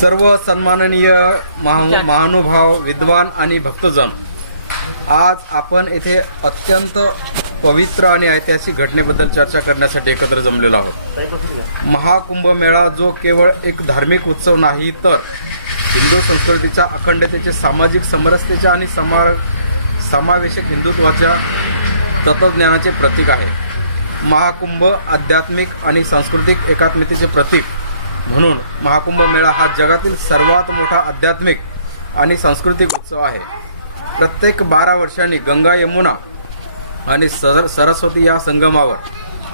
सर्व सन्माननीय महा- महानुभाव विद्वान आणि भक्तजन आज आपण येथे अत्यंत पवित्र आणि ऐतिहासिक घटनेबद्दल चर्चा करण्यासाठी एकत्र जमलेलो आहोत. महाकुंभ मेळा जो केवळ एक धार्मिक उत्सव नाही तर हिंदू संस्कृतीच्या अखंडतेचे सामाजिक समरसतेच्या आणि समा समावेशक हिंदुत्वाच्या तत्वज्ञानाचे प्रतीक आहे. महाकुंभ आध्यात्मिक आणि सांस्कृतिक एकात्मतेचे प्रतीक म्हणून महाकुंभ मेळा हा जगातील सर्वात मोठा आध्यात्मिक आणि सांस्कृतिक उत्सव आहे. प्रत्येक बारा वर्षांनी गंगा यमुना आणि सर सरस्वती या संगमावर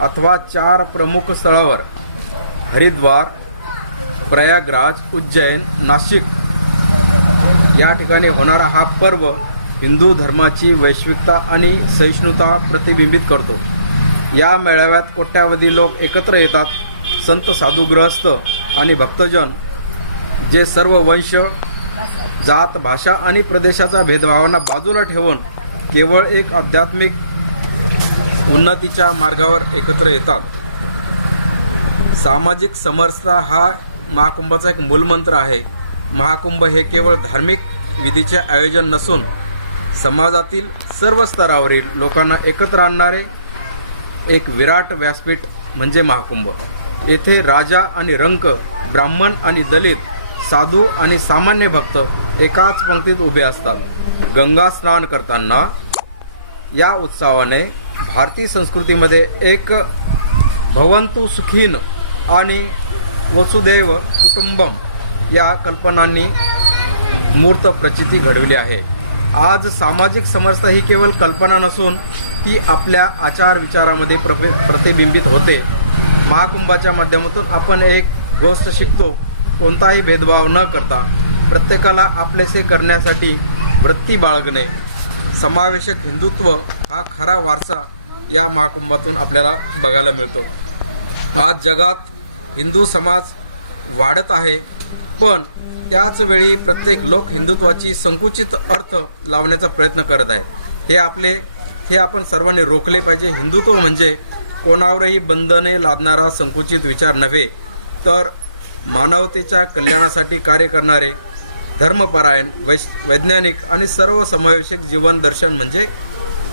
अथवा चार प्रमुख स्थळावर हरिद्वार प्रयागराज उज्जैन नाशिक या ठिकाणी होणारा हा पर्व हिंदू धर्माची वैश्विकता आणि सहिष्णुता प्रतिबिंबित करतो. या मेळाव्यात कोट्यावधी लोक एकत्र येतात संत साधू ग्रहस्थ आणि भक्तजन जे सर्व वंश जात भाषा आणि प्रदेशाचा भेदभावांना बाजूला ठेवून केवळ एक आध्यात्मिक उन्नतीच्या मार्गावर एकत्र येतात. सामाजिक समरसता हा महाकुंभाचा एक मूलमंत्र आहे. महाकुंभ हे केवळ धार्मिक विधीचे आयोजन नसून समाजातील सर्व स्तरावरील लोकांना एकत्र आणणारे एक विराट व्यासपीठ म्हणजे महाकुंभ. येथे राजा आणि रंक ब्राह्मण आणि दलित साधू आणि सामान्य भक्त एकाच पंक्तीत उभे असतात. गंगा स्नान करताना या उत्सवाने भारतीय संस्कृतीमध्ये एक भवंतु सुखीन आणि वसुदैव कुटुंबम या कल्पनांनी मूर्त प्रचिती घडविली आहे. आज सामाजिक समरसता ही केवळ कल्पना नसून ती आपल्या आचार विचारामध्ये प्रपे प्रतिबिंबित होते. महाकुंभाच्या माध्यमातून आपण एक गोष्ट शिकतो कोणताही भेदभाव न करता प्रत्येकाला आपलेसे करण्यासाठी वृत्ती बाळगणे. समावेशक हिंदुत्व हा खरा वारसा या महाकुंभातून आपल्याला बघायला मिळतो. आज जगात हिंदू समाज वाढत आहे पण त्याचवेळी प्रत्येक लोक हिंदुत्वाची संकुचित अर्थ लावण्याचा प्रयत्न करत आहे हे आपले हे आपण सर्वांनी रोखले पाहिजे. हिंदुत्व म्हणजे कोणावरही बंधने लादणारा संकुचित विचार नव्हे. तर मानवतेच्या कल्याणासाठी कार्य करणारे धर्मपरायण वैश वैज्ञानिक आणि सर्वसमावेशक समावेशक जीवनदर्शन म्हणजे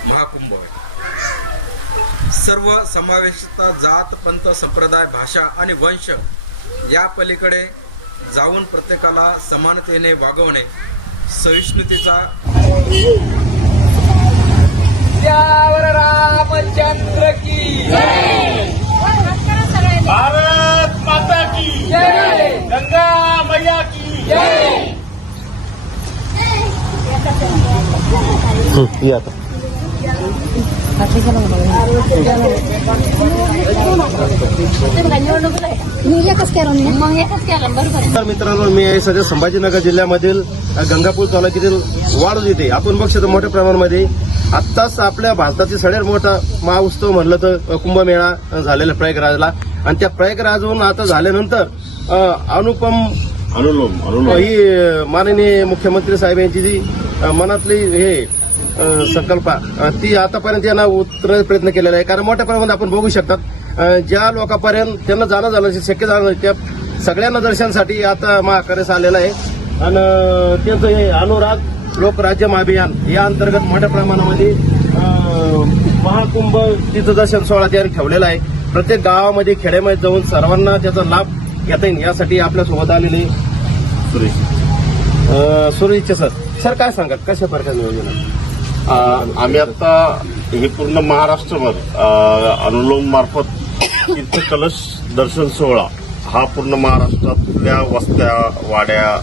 महाकुंभ आहे सर्व समावेशता जात पंथ संप्रदाय भाषा आणि वंश या पलीकडे जाऊन प्रत्येकाला समानतेने वागवणे सहिष्णुतेचा भारत माता की गंगा मैया की या तर मित्रांनो मी आहे सध्या संभाजीनगर जिल्ह्यामधील गंगापूर तालुक्यातील वाढ येथे आपण बघ मोठ्या प्रमाणामध्ये आत्ताच आपल्या भारतातील सगळ्यात मोठा महाउत्सव म्हणलं तर कुंभमेळा झालेला प्रयागराजला. आणि त्या प्रयागराजहून आता झाल्यानंतर अनुपम अनुलोम ही अ, माननीय मुख्यमंत्री साहेब यांची जी मनातली हे संकल्पा ती आतापर्यंत यांना उतरण्याचा प्रयत्न केलेला आहे. कारण मोठ्या प्रमाणात आपण बघू शकतात ज्या लोकांपर्यंत त्यांना जाणं झालं शक्य झालं त्या सगळ्यांना दर्शनासाठी आता महाकार्यस आलेलं आहे. आणि त्यांचं हे अनुराग लोकराज्य अभियान या अंतर्गत मोठ्या प्रमाणामध्ये महाकुंभ तीर्थदर्शन सोहळा त्यांनी ठेवलेला आहे. प्रत्येक गावामध्ये खेड्यामध्ये जाऊन सर्वांना त्याचा लाभ घेता येईल यासाठी आपल्यासोबत आलेले सुरेश. सुरेशचे सर सर काय सांगा कशा प्रकारे नियोजन आम्ही आता हे पूर्ण महाराष्ट्रभर अनुलोम मार्फत तीर्थकलश दर्शन सोहळा हा पूर्ण महाराष्ट्रातल्या वस्त्या वाड्या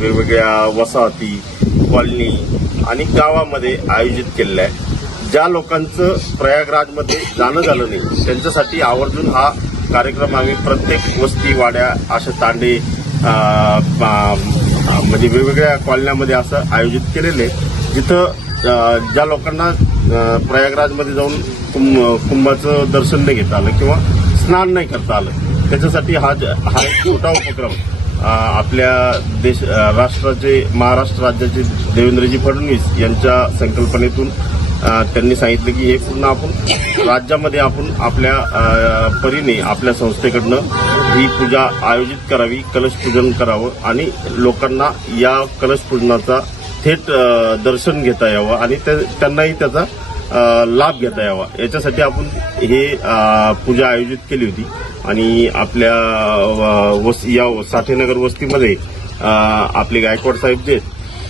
वेगवेगळ्या वसाहती कॉलनी आणि गावामध्ये आयोजित केलेला आहे ज्या लोकांचं प्रयागराजमध्ये जाणं झालं नाही त्यांच्यासाठी आवर्जून हा कार्यक्रम आम्ही प्रत्येक वस्ती वाड्या अशा तांडे म्हणजे वेगवेगळ्या कॉलन्यामध्ये असं आयोजित केलेले जिथं ज्या लोकांना प्रयागराजमध्ये जाऊन कुंभ कुंभाचं दर्शन नाही घेता आलं किंवा स्नान नाही करता आलं त्याच्यासाठी हा ज- हा एक छोटा उपक्रम आपल्या देश राष्ट्राचे महाराष्ट्र राज्याचे देवेंद्रजी फडणवीस यांच्या संकल्पनेतून त्यांनी सांगितलं की हे पूर्ण आपण राज्यामध्ये आपण आपल्या परीने आपल्या संस्थेकडनं ही पूजा आयोजित करावी कलश पूजन करावं आणि लोकांना या कलश पूजनाचा थेट दर्शन घेता यावं आणि त्या- त्यांनाही त्याचा लाभ घेता यावा. याच्यासाठी आपण हे पूजा आयोजित केली होती. आणि आपल्या वस या साठेनगर वस्तीमध्ये आपले गायकवाड साहेब जे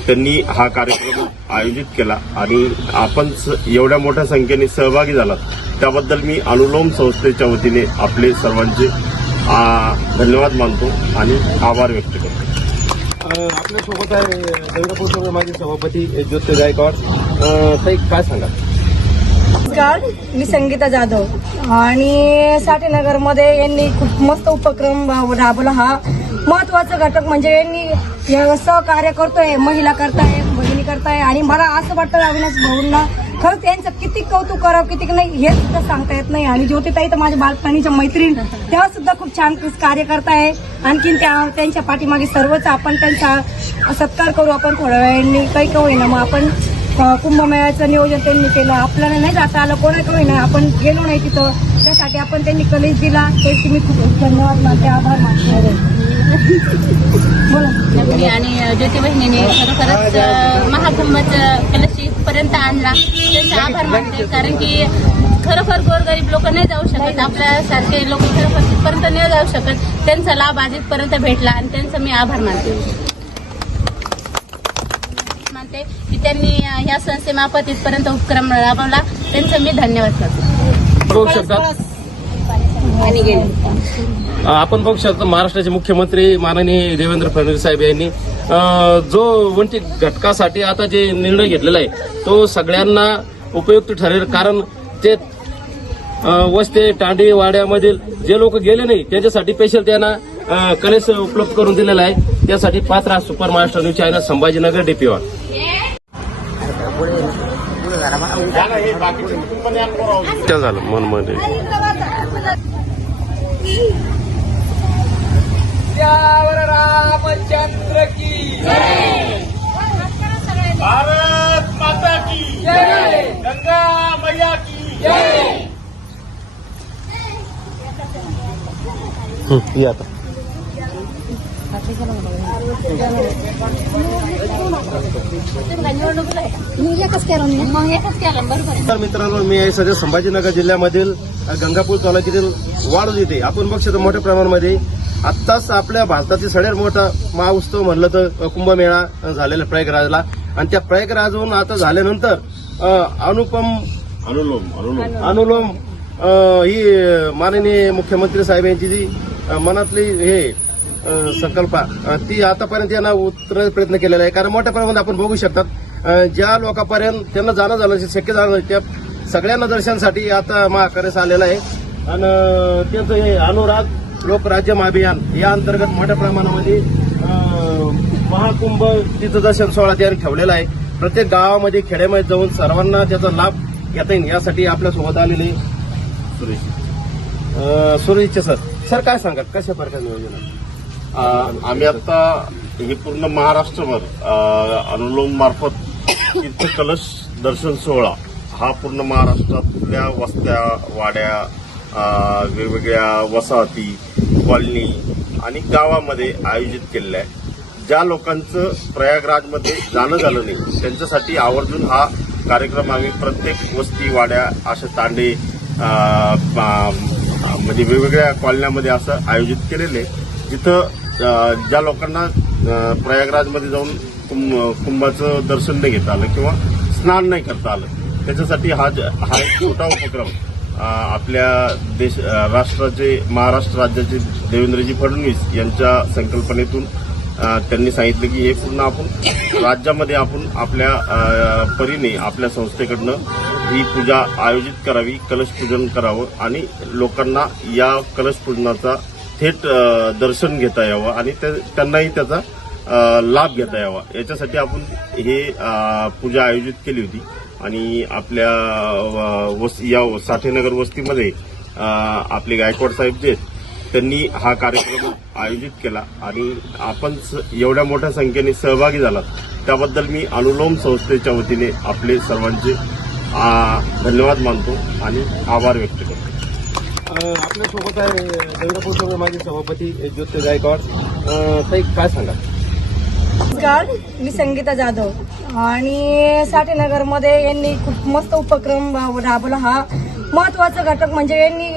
त्यांनी हा कार्यक्रम आयोजित केला. आणि आपण स- एवढ्या मोठ्या संख्येने सहभागी झालात. त्याबद्दल मी अनुलोम संस्थेच्या वतीने आपले सर्वांचे धन्यवाद मानतो आणि आभार व्यक्त करतो. आपल्यासोबत आहे गंगापूर माझे सभापती ज्योत गायकवाड ताई काय सांगा नमस्कार मी संगीता जाधव. आणि साठेनगरमध्ये यांनी खूप मस्त उपक्रम राबवला. हा महत्त्वाचा घटक म्हणजे यांनी सहकार्य करतोय महिला करताय बहिणी करताय. आणि मला असं वाटतं अविनाश भाऊंना खरंच यांचं किती कौतुक करावं किती नाही हे सुद्धा सांगता येत नाही. आणि ज्योतिताई तर माझ्या बालपणीच्या मैत्रीण तेव्हा सुद्धा खूप छान कार्य करताय. आणखीन त्या त्यांच्या पाठीमागे सर्वच आपण त्यांचा सत्कार करू आपण थोड्या वेळाने. काही का होईना मग आपण. कुंभमेळ्याचं नियोजन त्यांनी केलं. आपल्याला नाही जाता आलं कोणाकडे होईना आपण गेलो नाही तिथं. त्यासाठी आपण त्यांनी कलेज दिला. त्याची मी खूप धन्यवाद मानते. आभार मानते. बोला. मी आणि ज्योती बहिणीने खरोखरच महाकुंभाचं कलश इथपर्यंत आणला. त्यांचे आभार मानते. कारण की खरोखर गोरगरीब लोक नाही जाऊ शकत. आपल्यासारखे लोक खरोखर तिथपर्यंत नाही जाऊ शकत. त्यांचा लाभ आज इथपर्यंत भेटला आणि त्यांचा मी आभार मानते. मानते की त्यांनी ह्या संस्थेमार्फत इथपर्यंत उपक्रम राबवला. त्यांचं मी धन्यवाद करते. आपण बघू शकतो महाराष्ट्राचे मुख्यमंत्री माननीय देवेंद्र फडणवीस साहेब यांनी जो वंचित घटकासाठी आता जे निर्णय घेतलेला आहे तो सगळ्यांना उपयुक्त ठरेल. कारण ते वस्ते टांडी वाड्यामधील जे लोक गेले नाही त्यांच्यासाठी स्पेशल त्यांना कलेस उपलब्ध करून दिलेला आहे. त्यासाठी पात्र super Maharashtra news channel Sambhajinagar डीपीवर झालं मनमध्ये. भारत माता की गंगा मैया की या आता. तर मित्रांनो मी आहे सध्या संभाजीनगर जिल्ह्यामधील गंगापूर तालुक्यातील वाढ येथे आपण बघ शकतो मोठ्या प्रमाणामध्ये आत्ताच आपल्या भारतातील सगळ्यात मोठा महाउत्सव म्हणलं तर कुंभमेळा झालेला प्रयागराजला. आणि त्या प्रयागराजहून आता झाल्यानंतर अनुपम अनुलोम अनुलोम. अनुलोम ही माननीय मुख्यमंत्री साहेब यांची जी मनातली हे संकल्पा ती आतापर्यंत यांना उतरण्याचा प्रयत्न केलेला आहे. कारण मोठ्या प्रमाणात आपण बघू शकतात ज्या लोकांपर्यंत त्यांना जाणं झालं शक्य झालं नाही, त्या सगळ्यांना दर्शनासाठी आता महाकार्यस आलेला आहे. आणि त्यांचं हे अनुराग लोकराज्य अभियान या अंतर्गत मोठ्या प्रमाणामध्ये महाकुंभ तिथं दर्शन सोहळा त्यांनी ठेवलेला आहे. प्रत्येक गावामध्ये खेड्यामध्ये जाऊन सर्वांना त्याचा लाभ घेता येईल यासाठी आपल्यासोबत आलेले सुरेश. सुरेशचे सर सर काय सांगाल? कशा प्रकारे नियोजन आहे? आम्ही आता हे पूर्ण महाराष्ट्रभर अनुलोम मार्फत तीर्थ कलश दर्शन सोहळा हा पूर्ण महाराष्ट्रातल्या वस्त्या वाड्या वेगवेगळ्या वसाहती कॉलनी आणि गावामध्ये आयोजित केलेला आहे ज्या लोकांचं प्रयागराजमध्ये जाणं झालं नाही त्यांच्यासाठी आवर्जून हा कार्यक्रम आम्ही प्रत्येक वस्ती वाड्या असे तांडे म्हणजे वेगवेगळ्या कॉलन्यामध्ये असं आयोजित केलेले आहे. जिथं ज्या लोकांना प्रयागराजमध्ये जाऊन कुंभ कुंभाचं दर्शन नाही घेता आलं किंवा स्नान नाही करता आलं त्याच्यासाठी हा ज- हा एक छोटा उपक्रम आपल्या देश राष्ट्राचे महाराष्ट्र राज्याचे देवेंद्रजी फडणवीस यांच्या संकल्पनेतून त्यांनी सांगितलं की हे पूर्ण आपण राज्यामध्ये आपण आपल्या परीने आपल्या संस्थेकडनं ही पूजा आयोजित करावी कलश पूजन करावं आणि लोकांना या कलश पूजनाचा थेट दर्शन घेता यावं आणि त्यांनाही त्याचा लाभ घेता यावा. याच्यासाठी आपण हे पूजा आयोजित केली होती. आणि आपल्या वस या साठेनगर वस्तीमध्ये आपले गायकवाड साहेब जे त्यांनी हा कार्यक्रम आयोजित केला. आणि आपण स- एवढ्या मोठ्या संख्येने सहभागी झालात. त्याबद्दल मी अनुलोम संस्थेच्या वतीने आपले सर्वांचे धन्यवाद मानतो आणि आभार व्यक्त करतो. आपल्यासोबत आहे गंगापूरचे माजी सभापती ज्योती गायकवाड. ताई काय सांगा नमस्कार मी संगीता जाधव. आणि साठेनगरमध्ये यांनी खूप मस्त उपक्रम राबवला. हा महत्त्वाचा घटक म्हणजे यांनी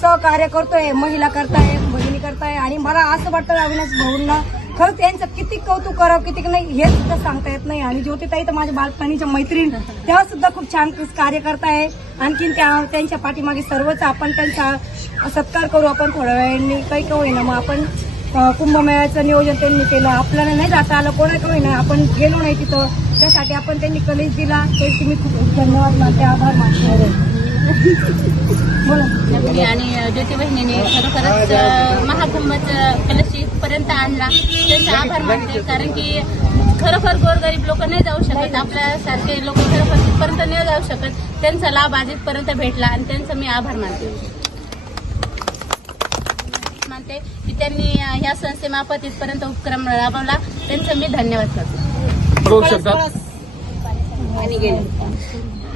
सहकार्य करतोय महिला करताय बहिणी करताय. आणि मला असं वाटतं अविनाश भाऊंना खरंच यांचं किती कौतुक करावं किती नाही हे सुद्धा सांगता येत नाही. आणि ज्योतिताई तर माझ्या बालपणीच्या मैत्रीण त्या सुद्धा खूप छान कार्य करताय आणखीन त्या त्यांच्या पाठीमागे सर्वच आपण त्यांचा सत्कार करू आपण थोड्या वेळाने काही का होईना मग आपण कुंभमेळ्याचं नियोजन त्यांनी केलं. आपल्याला नाही जाता आलं कोणाकडे होईना आपण गेलो नाही तिथं. त्यासाठी आपण त्यांनी कलेज दिला. ते तुम्ही खूप धन्यवाद मानते आभार मानते. बोला. नक्की आणि ज्योती बहिणीने खरोखरच महाकुंभाचं इथपर्यंत आणला. त्यांचे आभार मानते. कारण की खरोखर गोरगरीब लोक नाही जाऊ शकत. आपल्यासारखे लोक खरोखर तिथपर्यंत नाही जाऊ शकत. त्यांचा लाभ आज इथपर्यंत भेटला आणि त्यांचा मी आभार मानते. मानते की त्यांनी ह्या संस्थेमार्फत इथपर्यंत उपक्रम राबवला. त्यांचं मी धन्यवाद करते.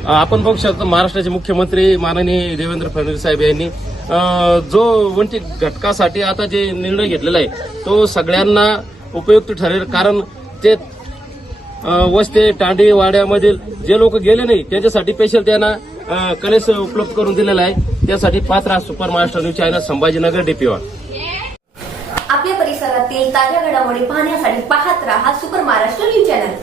आपण बघू शकतो महाराष्ट्राचे मुख्यमंत्री माननीय देवेंद्र फडणवीस साहेब यांनी जो वंचित घटकासाठी आता जे निर्णय घेतलेला आहे तो सगळ्यांना उपयुक्त ठरेल. कारण ते वस्ते टांडी वाड्यामधील जे लोक गेले नाही त्यांच्यासाठी स्पेशल त्यांना अ, कलेस उपलब्ध करून दिलेला आहे. त्यासाठी पात्र super Maharashtra news channel Sambhajinagar डीपीवर आपल्या परिसरातील ताज्या घडामोडी पाहण्यासाठी पाहत राहा सुपर महाराष्ट्र न्यूज चॅनल